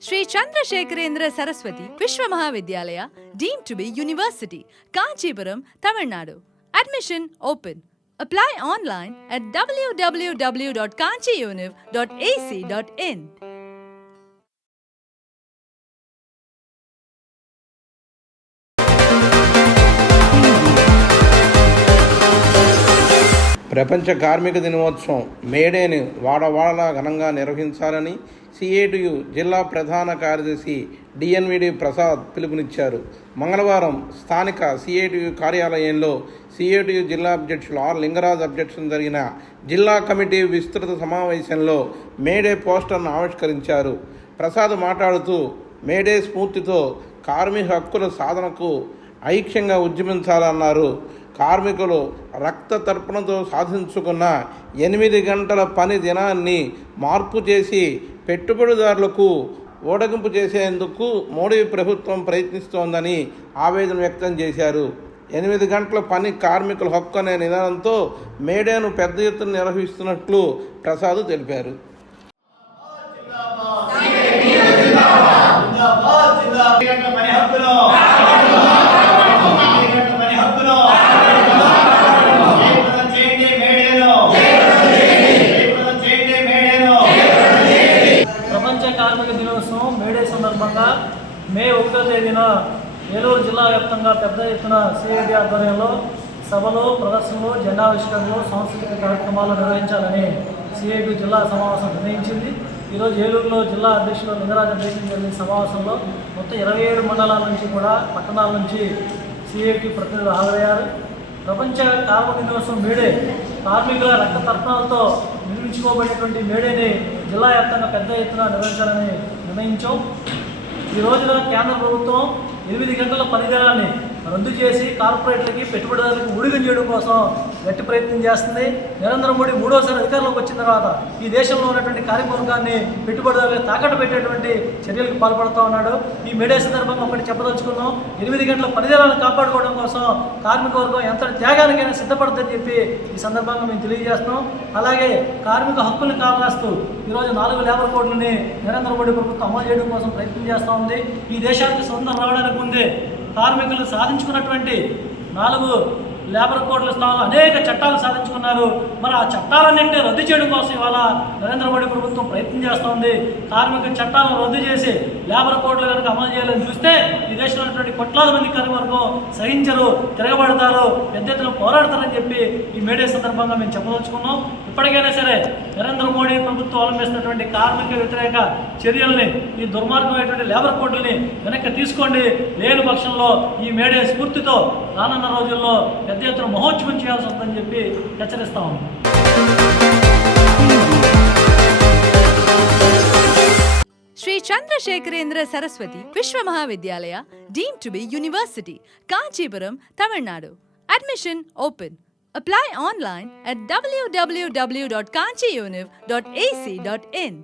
Sri Chandrasekharendra Saraswati Vishwa Mahavidyalaya, deemed to be University, Kanchipuram, Tamil Nadu. Admission open. Apply online at www.kanchiuniv.ac.in. ప్రపంచ కార్మిక దినోత్సవం మేడేని వాడవాడలా ఘనంగా నిర్వహించాలని CITU జిల్లా ప్రధాన కార్యదర్శి డిఎన్విడి ప్రసాద్ పిలుపునిచ్చారు. మంగళవారం స్థానిక సిఐటియు కార్యాలయంలో సిఐటియు జిల్లా అధ్యక్షులు ఆర్ లింగరాజ్ అధ్యక్షతన జరిగిన జిల్లా కమిటీ విస్తృత సమావేశంలో మేడే పోస్టర్ను ఆవిష్కరించారు. ప్రసాద్ మాట్లాడుతూ మేడే స్ఫూర్తితో కార్మిక హక్కుల సాధనకు ఐక్యంగా ఉద్యమించాలన్నారు. కార్మికులు రక్త తర్పణతో సాధించుకున్న 8 గంటల పని దినాన్ని మార్పు చేసి పెట్టుబడిదారులకు ఓడగింపు చేసేందుకు మోడీ ప్రభుత్వం ప్రయత్నిస్తోందని ఆవేదన వ్యక్తం చేశారు. 8 గంటల పని కార్మికుల హక్కు అనే నినాదంతో మేడేను పెద్ద ఎత్తున నిర్వహిస్తున్నట్లు ప్రసాద్ తెలిపారు. కార్మిక దినోత్సవం మేడే సందర్భంగా మే 1వ తేదీన ఏలూరు జిల్లా వ్యాప్తంగా పెద్ద ఎత్తున సిఐటి ఆధ్వర్యంలో సభలు, ప్రదర్శనలు, జెండావిష్కరణలు, సాంస్కృతిక కార్యక్రమాలు నిర్వహించాలని సిఐటి జిల్లా సమావేశం నిర్ణయించింది. ఈరోజు ఏలూరులో జిల్లా అధ్యక్షులు లింగరాజ్ అధ్యక్షులు జరిగిన సమావేశంలో మొత్తం 27 మండలాల నుంచి కూడా పట్టణాల నుంచి సిఐటి ప్రతినిధులు హాజరయ్యారు. ప్రపంచ కార్మిక దినోత్సవం మేడే కార్మికుల రక్త తర్పణాలతో నిర్మించుకోబడినటువంటి మేడేని జిల్లా వ్యాప్తంగా పెద్ద ఎత్తున నిర్వహించాలని నిర్ణయించాం. ఈ రోజున కేంద్ర ప్రభుత్వం 8 గంటల పనిదినాన్ని రద్దు చేసి కార్పొరేట్లకి, పెట్టుబడిదారులకు ఊడిగం చేయడం కోసం గట్టి ప్రయత్నం చేస్తుంది. నరేంద్ర మోడీ 3వసారి అధికారంలోకి వచ్చిన తర్వాత ఈ దేశంలో ఉన్నటువంటి కార్మికవర్గాన్ని పెట్టుబడిదారులకు తాకట్టు పెట్టేటువంటి చర్యలకు పాల్పడుతూ ఉన్నాడు. ఈ మేడే సందర్భంగా ఒకటి చెప్పదలుచుకున్నాం. 8 గంటల పనిదినాలను కాపాడుకోవడం కోసం కార్మిక వర్గం ఎంత త్యాగానికైనా సిద్ధపడుతుందని చెప్పి ఈ సందర్భంగా మేము తెలియజేస్తున్నాం. అలాగే కార్మిక హక్కులను కాపాడుతూ ఈరోజు 4 లేబర్ కోడ్లని నరేంద్ర మోడీ ప్రభుత్వం అమలు చేయడం కోసం ప్రయత్నం చేస్తూ ఉంది. ఈ దేశానికి స్వతంత్రం రావడానికి ముందే కార్మికులు సాధించుకున్నటువంటి 4 లేబర్ కోడ్ల స్థానంలో అనేక చట్టాలు సాధించుకున్నారు. మరి ఆ చట్టాలన్నింటినీ రద్దు చేయడం కోసం ఇవాళ నరేంద్ర మోడీ ప్రభుత్వం ప్రయత్నం చేస్తోంది. కార్మిక చట్టాలను రద్దు చేసి లేబర్ కోడ్లు కనుక అమలు చేయాలని చూస్తే ఈ దేశంలో ఉన్నటువంటి కోట్లాది మంది కార్మికవర్గం సహించరు, తిరగబడతారు, పెద్ద ఎత్తున పోరాడతారని చెప్పి ఈ మేడే సందర్భంగా మేము చెప్పదలుచుకున్నాం. ఇప్పటికైనా సరే నరేంద్ర మోడీ ప్రభుత్వం అవలంబిస్తున్నటువంటి కార్మిక వ్యతిరేక చర్యల్ని, ఈ దుర్మార్గమైనటువంటి లేబర్ కోడ్లని వెనక్కి తీసుకోండి. లేని పక్షంలో ఈ మేడే స్ఫూర్తితో రానున్న రోజుల్లో పెద్ద ఎత్తున మహోత్సవం చేయాల్సి వస్తుందని చెప్పి హెచ్చరిస్తా ఉన్నాం. Sri Chandrasekharendra Saraswati Vishwa Mahavidyalaya, deemed to be University, Kanchipuram, Tamil Nadu. Admission open. Apply online at www.kanchiuniv.ac.in.